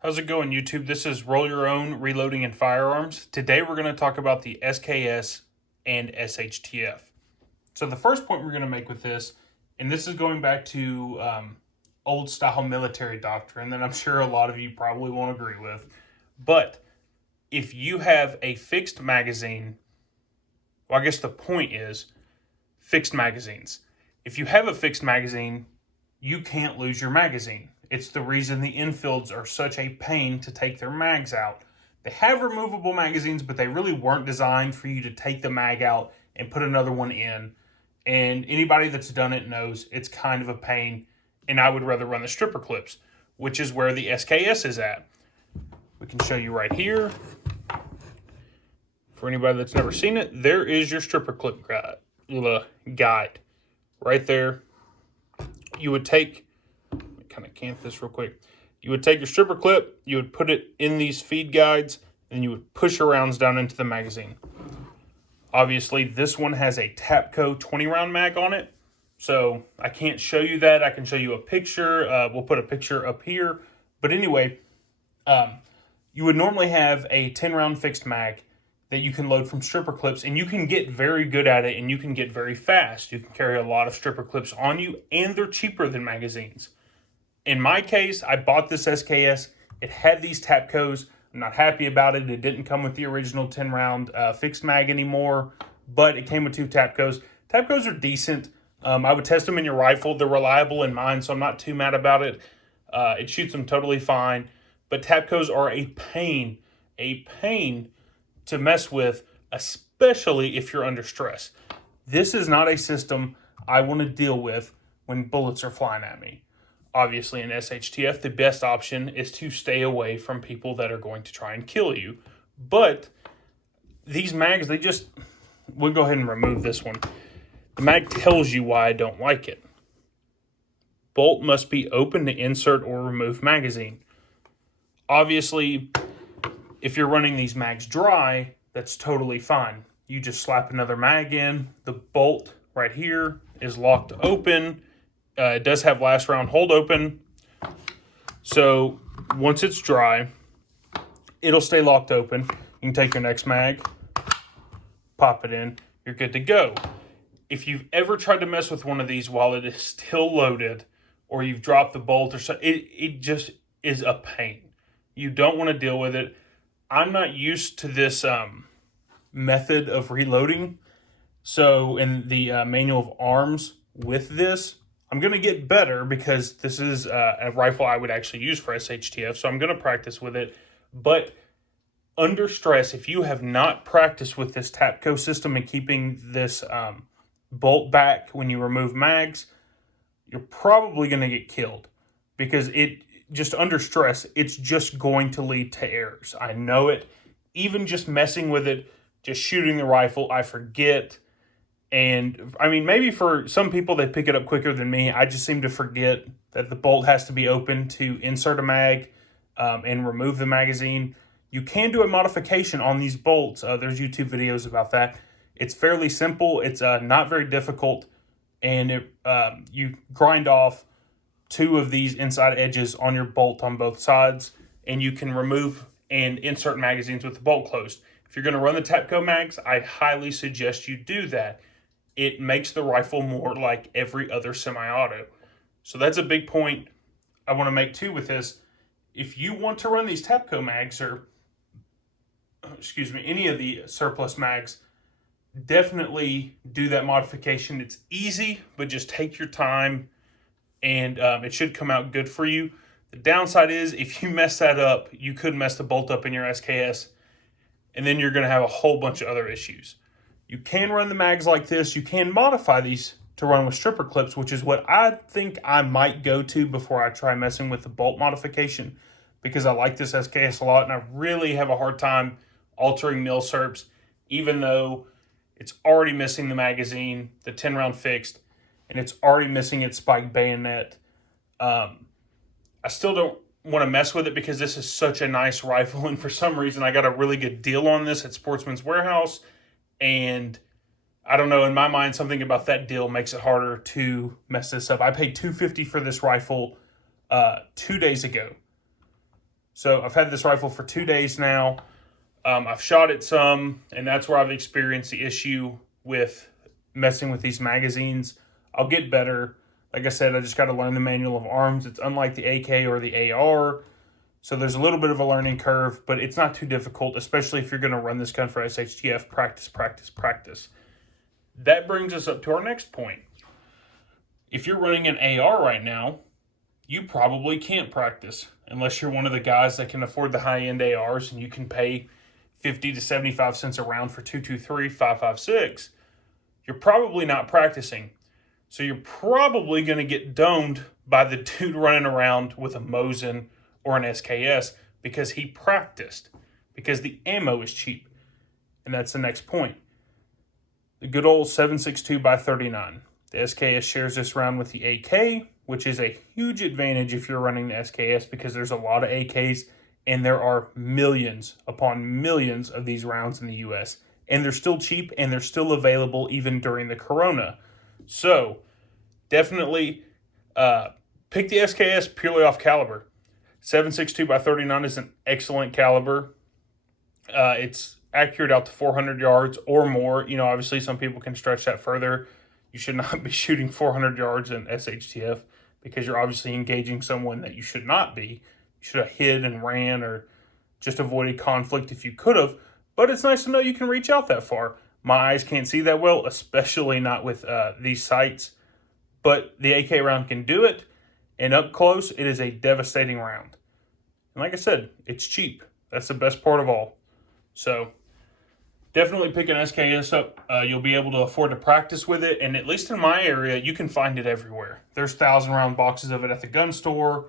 How's it going, YouTube? This is Roll Your Own Reloading and Firearms. Today we're going to talk about the SKS and SHTF. So the first point we're going to make with this, and this is going back to old style military doctrine that I'm sure a lot of you probably won't agree with, but if you have a fixed magazine, well, I guess the point is fixed magazines. If you have a fixed magazine, you can't lose your magazine. It's the reason the infields are such a pain to take their mags out. They have removable magazines, but they really weren't designed for you to take the mag out and put another one in. And anybody that's done it knows it's kind of a pain, and I would rather run the stripper clips, which is where the SKS is at. We can show you right here. For anybody that's never seen it, there is your stripper clip guide. Right there. You would take, kind of camp this real quick. You would take your stripper clip, you would put it in these feed guides, and you would push your rounds down into the magazine. Obviously, this one has a Tapco 20 round mag on it, so I can't show you that. I can show you a picture. We'll put a picture up here. But anyway, you would normally have a 10 round fixed mag that you can load from stripper clips, and you can get very good at it, and you can get very fast. You can carry a lot of stripper clips on you, and they're cheaper than magazines. In my case, I bought this SKS. It had these Tapcos. I'm not happy about it. It didn't come with the original 10 round fixed mag anymore, but it came with two Tapcos. Tapcos are decent. I would test them in your rifle. They're reliable in mine, so I'm not too mad about it. It shoots them totally fine, but Tapcos are a pain to mess with, especially if you're under stress. This is not a system I want to deal with when bullets are flying at me. Obviously, in SHTF, the best option is to stay away from people that are going to try and kill you. But these mags, we'll go ahead and remove this one. The mag tells you why I don't like it. Bolt must be open to insert or remove magazine. Obviously, if you're running these mags dry, that's totally fine. You just slap another mag in. The bolt right here is locked open. It does have last round hold open. So once it's dry, it'll stay locked open. You can take your next mag, pop it in, you're good to go. If you've ever tried to mess with one of these while it is still loaded, or you've dropped the bolt or something, it just is a pain. You don't want to deal with it. I'm not used to this method of reloading. So in the manual of arms with this, I'm going to get better because this is a rifle I would actually use for SHTF. So I'm going to practice with it. But under stress, if you have not practiced with this Tapco system and keeping this bolt back when you remove mags, you're probably going to get killed because just under stress, it's just going to lead to errors. I know it. Even just messing with it, just shooting the rifle, I forget. And I mean, maybe for some people, they pick it up quicker than me. I just seem to forget that the bolt has to be open to insert a mag and remove the magazine. You can do a modification on these bolts. There's YouTube videos about that. It's fairly simple. It's not very difficult. And you grind off two of these inside edges on your bolt on both sides, and you can remove and insert magazines with the bolt closed. If you're going to run the Tapco mags, I highly suggest you do that. It makes the rifle more like every other semi-auto. So that's a big point I want to make too with this. If you want to run these Tapco mags or, any of the surplus mags, definitely do that modification. It's easy, but just take your time, and it should come out good for you. The downside is if you mess that up, you could mess the bolt up in your SKS, and then you're going to have a whole bunch of other issues. You can run the mags like this. You can modify these to run with stripper clips, which is what I think I might go to before I try messing with the bolt modification, because I like this SKS a lot, and I really have a hard time altering milsurps, even though it's already missing the magazine, the 10 round fixed, and it's already missing its spike bayonet. I still don't want to mess with it because this is such a nice rifle, and for some reason I got a really good deal on this at Sportsman's Warehouse, and I don't know, in my mind, something about that deal makes it harder to mess this up. I paid $250 for this rifle 2 days ago. So I've had this rifle for 2 days now. I've shot it some, and that's where I've experienced the issue with messing with these magazines. I'll get better. Like I said, I just got to learn the manual of arms. It's unlike the AK or the AR. So there's a little bit of a learning curve, but it's not too difficult, especially if you're going to run this gun for SHTF. Practice, practice, practice. That brings us up to our next point. If you're running an AR right now, you probably can't practice unless you're one of the guys that can afford the high-end ARs and you can pay 50 to 75 cents a round for 223, 5.56. You're probably not practicing. So you're probably going to get domed by the dude running around with a Mosin or an SKS because he practiced, because the ammo is cheap. And that's the next point. The good old 7.62x39. The SKS shares this round with the AK, which is a huge advantage if you're running the SKS because there's a lot of AKs and there are millions upon millions of these rounds in the US. And they're still cheap and they're still available even during the Corona. So definitely pick the SKS purely off caliber. 7.62x39 is an excellent caliber. It's accurate out to 400 yards or more. You know, obviously some people can stretch that further. You should not be shooting 400 yards in SHTF because you're obviously engaging someone that you should not be. You should have hid and ran or just avoided conflict if you could have. But it's nice to know you can reach out that far. My eyes can't see that well, especially not with these sights. But the AK round can do it. And up close, it is a devastating round. And like I said, it's cheap. That's the best part of all. So definitely pick an SKS up. You'll be able to afford to practice with it. And at least in my area, you can find it everywhere. There's 1,000-round boxes of it at the gun store.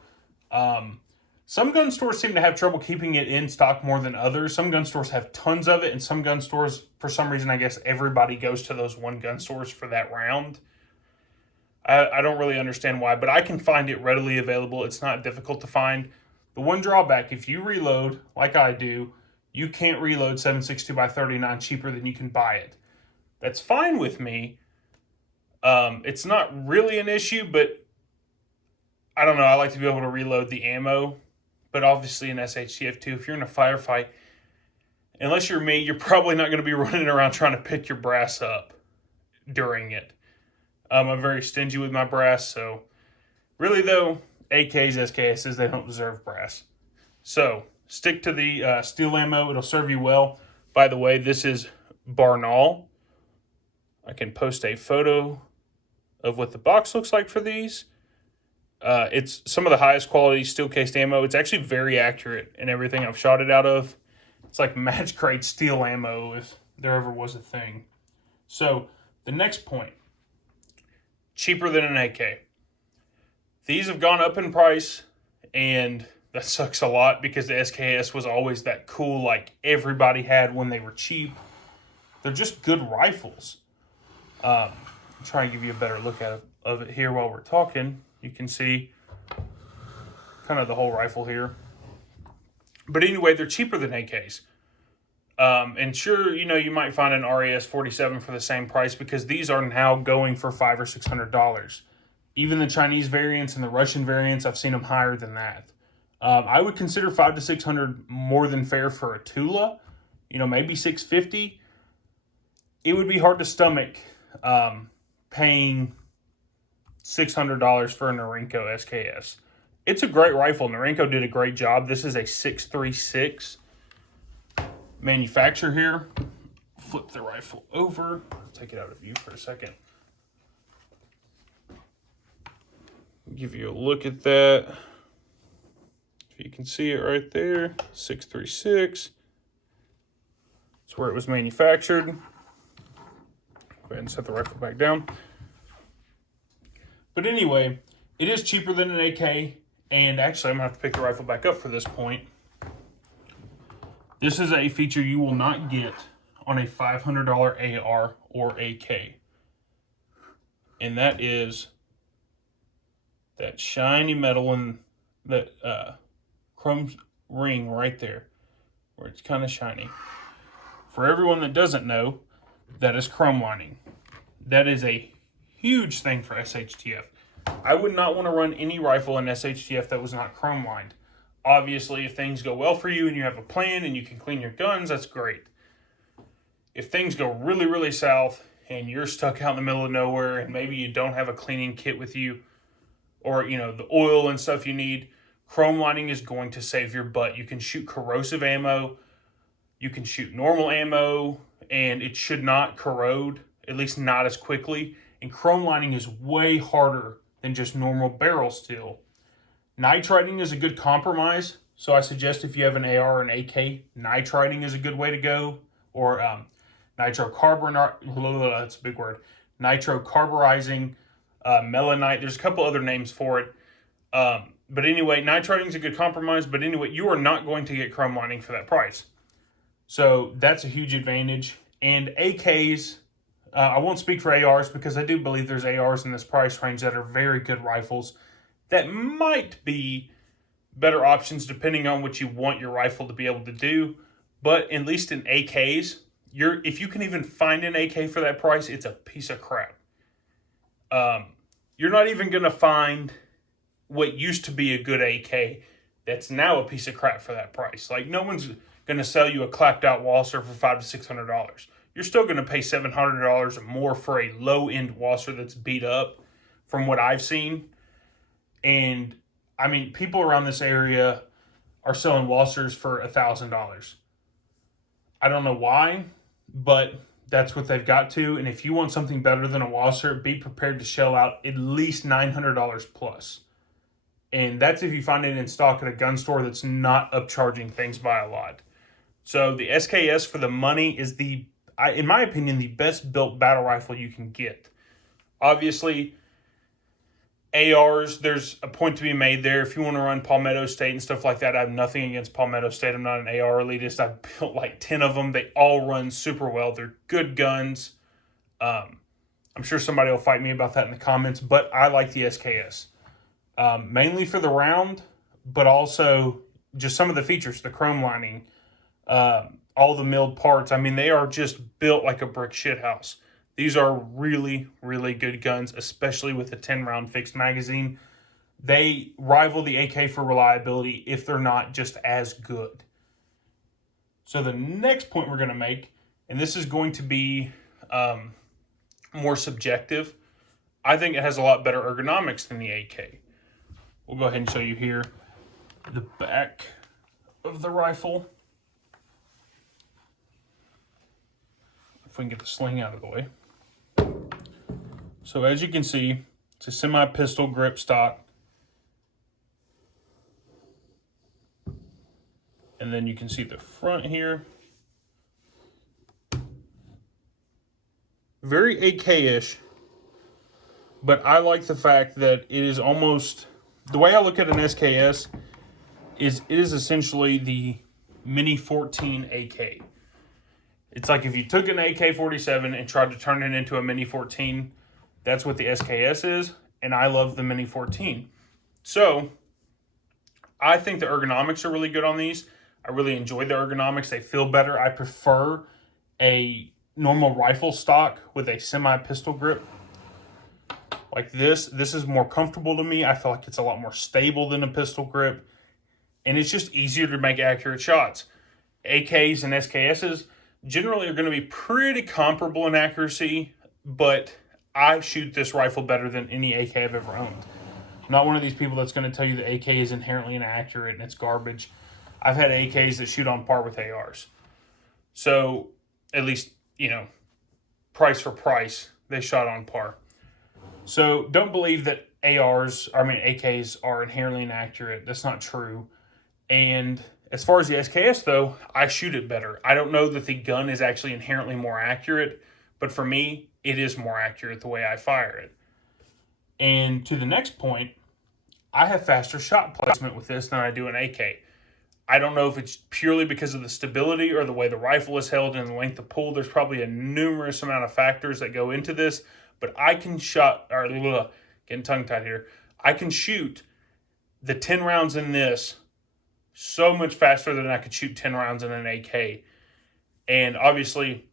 Some gun stores seem to have trouble keeping it in stock more than others. Some gun stores have tons of it. And some gun stores, for some reason, I guess everybody goes to those one gun stores for that round. I don't really understand why, but I can find it readily available. It's not difficult to find. The one drawback, if you reload, like I do, you can't reload 7.62x39 cheaper than you can buy it. That's fine with me. It's not really an issue, but I don't know. I like to be able to reload the ammo, but obviously in SHTF too, if you're in a firefight, unless you're me, you're probably not going to be running around trying to pick your brass up during it. I'm very stingy with my brass, so really though, AKs, SKSs, they don't deserve brass. So stick to the steel ammo. It'll serve you well. By the way, this is Barnaul. I can post a photo of what the box looks like for these. It's some of the highest quality steel cased ammo. It's actually very accurate in everything I've shot it out of. It's like match grade steel ammo if there ever was a thing. So the next point, cheaper than an AK. These have gone up in price, and that sucks a lot because the SKS was always that cool, like everybody had when they were cheap. They're just good rifles. I'm trying to give you a better look of it here while we're talking. You can see kind of the whole rifle here. But anyway, they're cheaper than AKs. And sure, you know, you might find an RAS 47 for the same price because these are now going for $500 or $600. Even the Chinese variants and the Russian variants, I've seen them higher than that. I would consider $500 to $600 more than fair for a Tula. You know, maybe $650. It would be hard to stomach paying $600 for a Norinco SKS. It's a great rifle. Norinco did a great job. This is a 6.36 manufacturer here. Flip the rifle over. Take it out of view for a second. Give you a look at that. You can see it right there. 6.36. That's where it was manufactured. Go ahead and set the rifle back down. But anyway, it is cheaper than an AK. And actually, I'm going to have to pick the rifle back up for this point. This is a feature you will not get on a $500 AR or AK. And that is that shiny metal and that chrome ring right there, where it's kind of shiny. For everyone that doesn't know, that is chrome lining. That is a huge thing for SHTF. I would not want to run any rifle in SHTF that was not chrome lined. Obviously, if things go well for you and you have a plan and you can clean your guns, that's great. If things go really, really south and you're stuck out in the middle of nowhere and maybe you don't have a cleaning kit with you, or the oil and stuff you need, chrome lining is going to save your butt. You can shoot corrosive ammo, you can shoot normal ammo, and it should not corrode, at least not as quickly. And chrome lining is way harder than just normal barrel steel. Nitriding is a good compromise, so I suggest if you have an AR or an AK, nitriding is a good way to go, or that's a big word, nitrocarburizing, melanite. There's a couple other names for it, but anyway, nitriding is a good compromise. But anyway, you are not going to get chrome lining for that price, so that's a huge advantage. And AKs, I won't speak for ARs because I do believe there's ARs in this price range that are very good rifles that might be better options depending on what you want your rifle to be able to do. But at least in AKs, if you can even find an AK for that price, it's a piece of crap. You're not even going to find what used to be a good AK that's now a piece of crap for that price. Like, no one's going to sell you a clapped out Walser for $500 to $600. You're still going to pay $700 or more for a low end Walser that's beat up, from what I've seen. And I mean, people around this area are selling Walsers for $1,000. I don't know why, but that's what they've got to. And if you want something better than a Walser, be prepared to shell out at least $900 plus. And that's if you find it in stock at a gun store that's not upcharging things by a lot. So the SKS for the money is in my opinion, the best built battle rifle you can get. Obviously, ARs, there's a point to be made there. If you want to run Palmetto State and stuff like that, I have nothing against Palmetto State. I'm not an AR elitist. I've built like 10 of them. They all run super well. They're good guns. I'm sure somebody will fight me about that in the comments, but I like the SKS. Mainly for the round, but also just some of the features, the chrome lining, all the milled parts. I mean, they are just built like a brick shithouse. These are really, really good guns, especially with the 10-round fixed magazine. They rival the AK for reliability, if they're not just as good. So the next point we're going to make, and this is going to be more subjective, I think it has a lot better ergonomics than the AK. We'll go ahead and show you here the back of the rifle. If we can get the sling out of the way. So as you can see, it's a semi-pistol grip stock. And then you can see the front here. Very AK-ish, but I like the fact that it is almost, the way I look at an SKS is it is essentially the Mini 14 AK. It's like if you took an AK-47 and tried to turn it into a Mini 14, that's what the SKS is, and I love the Mini 14. So, I think the ergonomics are really good on these. I really enjoy the ergonomics. They feel better. I prefer a normal rifle stock with a semi-pistol grip. Like this is more comfortable to me. I feel like it's a lot more stable than a pistol grip, and it's just easier to make accurate shots. AKs and SKSs generally are going to be pretty comparable in accuracy, but I shoot this rifle better than any AK I've ever owned. I'm not one of these people that's going to tell you the AK is inherently inaccurate and it's garbage. I've had AKs that shoot on par with ARs. So, at least, price for price, they shot on par. So, don't believe that AKs are inherently inaccurate. That's not true. And as far as the SKS, though, I shoot it better. I don't know that the gun is actually inherently more accurate, but for me, it is more accurate the way I fire it. And to the next point, I have faster shot placement with this than I do an AK. I don't know if it's purely because of the stability or the way the rifle is held and the length of pull. There's probably a numerous amount of factors that go into this, but I can getting tongue-tied here. I can shoot the 10 rounds in this so much faster than I could shoot 10 rounds in an AK. And obviously,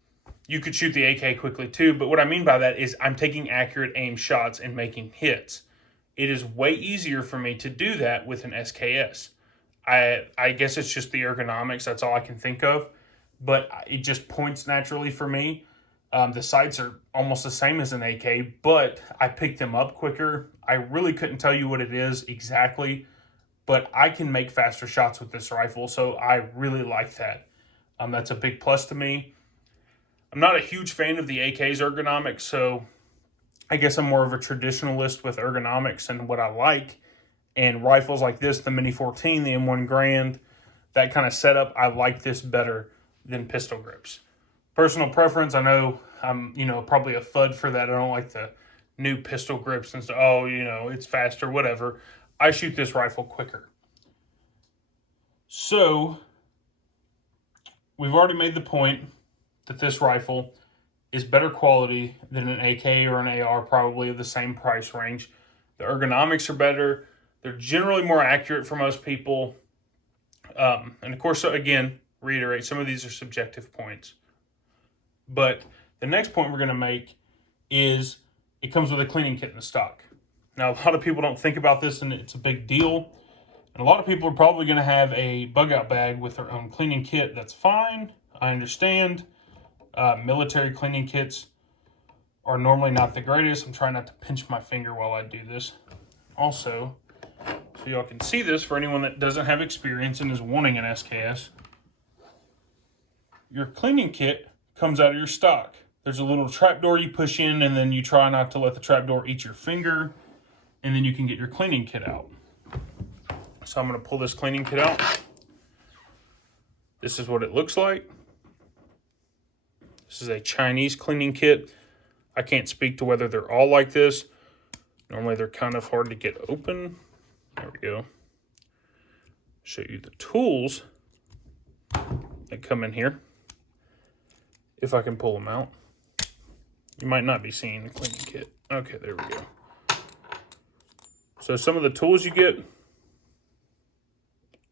you could shoot the AK quickly too, but what I mean by that is I'm taking accurate aim shots and making hits. It is way easier for me to do that with an SKS. I guess it's just the ergonomics. That's all I can think of. But it just points naturally for me. The sights are almost the same as an AK, but I picked them up quicker. I really couldn't tell you what it is exactly, but I can make faster shots with this rifle, so I really like that. That's a big plus to me. I'm not a huge fan of the AK's ergonomics, so I guess I'm more of a traditionalist with ergonomics and what I like. And rifles like this, the Mini 14, the M1 Grand, that kind of setup, I like this better than pistol grips. Personal preference, I know I'm, probably a FUD for that. I don't like the new pistol grips and stuff. Oh, it's faster, whatever. I shoot this rifle quicker. So, we've already made the point that this rifle is better quality than an AK or an AR, probably of the same price range. The ergonomics are better. They're generally more accurate for most people. And of course, again, reiterate, some of these are subjective points. But the next point we're going to make is it comes with a cleaning kit in the stock. Now, a lot of people don't think about this, and it's a big deal. And a lot of people are probably going to have a bug-out bag with their own cleaning kit. That's fine. I understand. Military cleaning kits are normally not the greatest. I'm trying not to pinch my finger while I do this. Also, so y'all can see this for anyone that doesn't have experience and is wanting an SKS, your cleaning kit comes out of your stock. There's a little trapdoor you push in, and then you try not to let the trapdoor eat your finger, and then you can get your cleaning kit out. So I'm going to pull this cleaning kit out. This is what it looks like. This is a Chinese cleaning kit. I can't speak to whether they're all like this. Normally they're kind of hard to get open. There we go. Show you the tools that come in here. If I can pull them out. You might not be seeing the cleaning kit. Okay, there we go. So some of the tools you get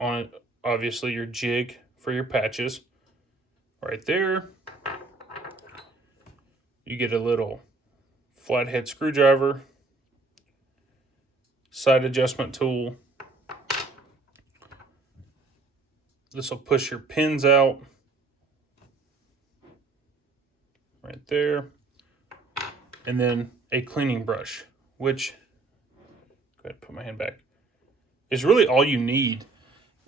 on, obviously, your jig for your patches. Right there. You get a little flathead screwdriver, side adjustment tool. This will push your pins out. Right there. And then a cleaning brush, which, go ahead and put my hand back, is really all you need.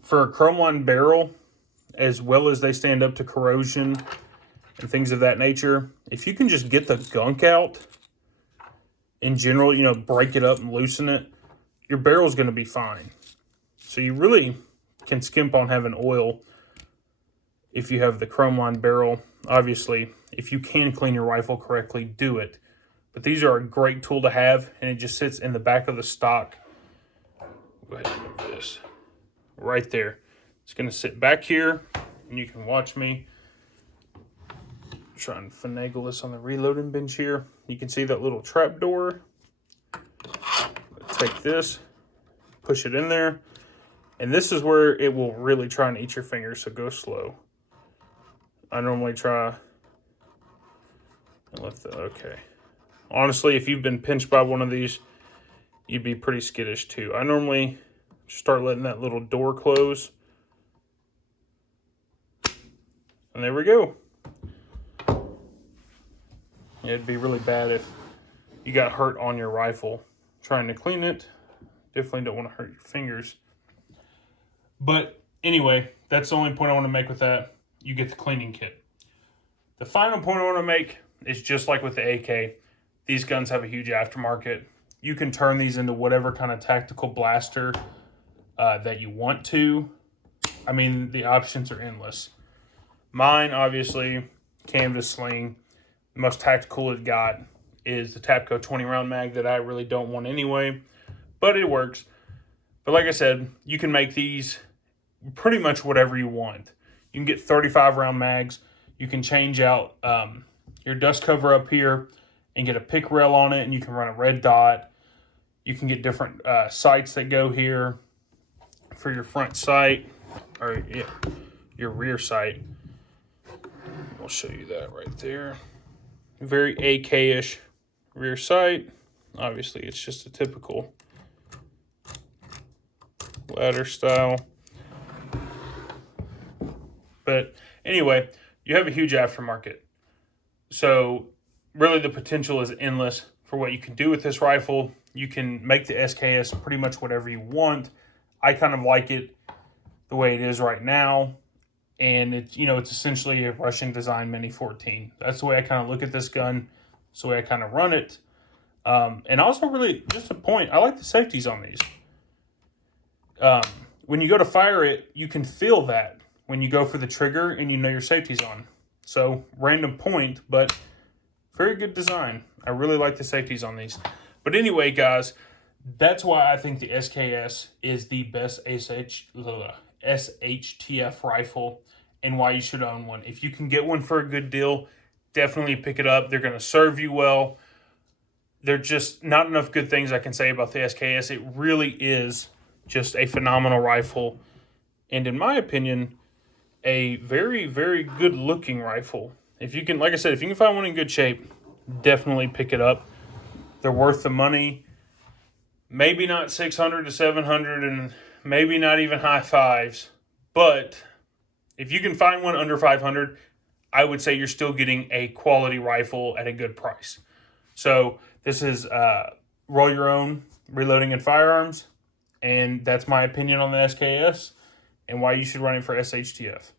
For a chrome line barrel, as well as they stand up to corrosion and things of that nature, if you can just get the gunk out, in general, break it up and loosen it, your barrel's going to be fine. So you really can skimp on having oil if you have the chrome line barrel. Obviously, if you can clean your rifle correctly, do it. But these are a great tool to have, and it just sits in the back of the stock. Go ahead and move this. Right there. It's going to sit back here, and you can watch me try and finagle this on the reloading bench here. You can see that little trap door. Take this, push it in there, and this is where it will really try and eat your fingers, so go slow. I normally try and let the, okay. Honestly, if you've been pinched by one of these, you'd be pretty skittish too. I normally start letting that little door close. And there we go. It'd be really bad if you got hurt on your rifle trying to clean it. Definitely don't want to hurt your fingers. But anyway, that's the only point I want to make with that. You get the cleaning kit. The final point I want to make is just like with the AK. These guns have a huge aftermarket. You can turn these into whatever kind of tactical blaster that you want to. I mean, the options are endless. Mine, obviously, canvas sling. The most tactical it got is the Tapco 20-round mag that I really don't want anyway, but it works. But like I said, you can make these pretty much whatever you want. You can get 35-round mags. You can change out your dust cover up here and get a pick rail on it, and you can run a red dot. You can get different sights that go here for your front sight, or your rear sight. I'll show you that right there. Very AK-ish rear sight. Obviously, it's just a typical ladder style. But anyway, you have a huge aftermarket. So really the potential is endless for what you can do with this rifle. You can make the SKS pretty much whatever you want. I kind of like it the way it is right now. And it's, you know, it's essentially a Russian design Mini 14. That's the way I kind of look at this gun. That's the way I kind of run it. And also really, just a point, I like the safeties on these. When you go to fire it, you can feel that when you go for the trigger and you know your safety's on. So, random point, but very good design. I really like the safeties on these. But anyway, guys, that's why I think the SKS is the best SHTF rifle and why you should own one. If you can get one for a good deal, definitely pick it up. They're going to serve you well. They're just not enough good things I can say about the SKS. It really is just a phenomenal rifle. And in my opinion, a very, very good looking rifle. If you can, like I said, if you can find one in good shape, definitely pick it up. They're worth the money. Maybe not 600 to 700 and maybe not even high fives. But if you can find one under 500, I would say you're still getting a quality rifle at a good price. So this is Roll Your Own Reloading and Firearms. And that's my opinion on the SKS and why you should run it for SHTF.